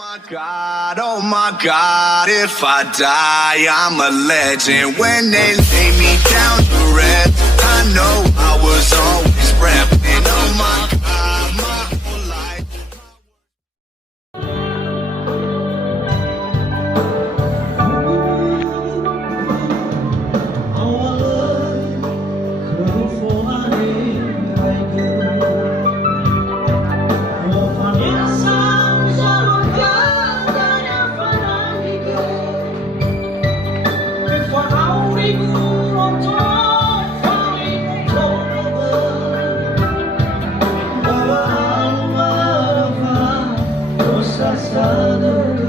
Oh my God, if I die, I'm a legend. When they lay me down to rest, I know I was always repping. Oh my God, my whole life. Sasado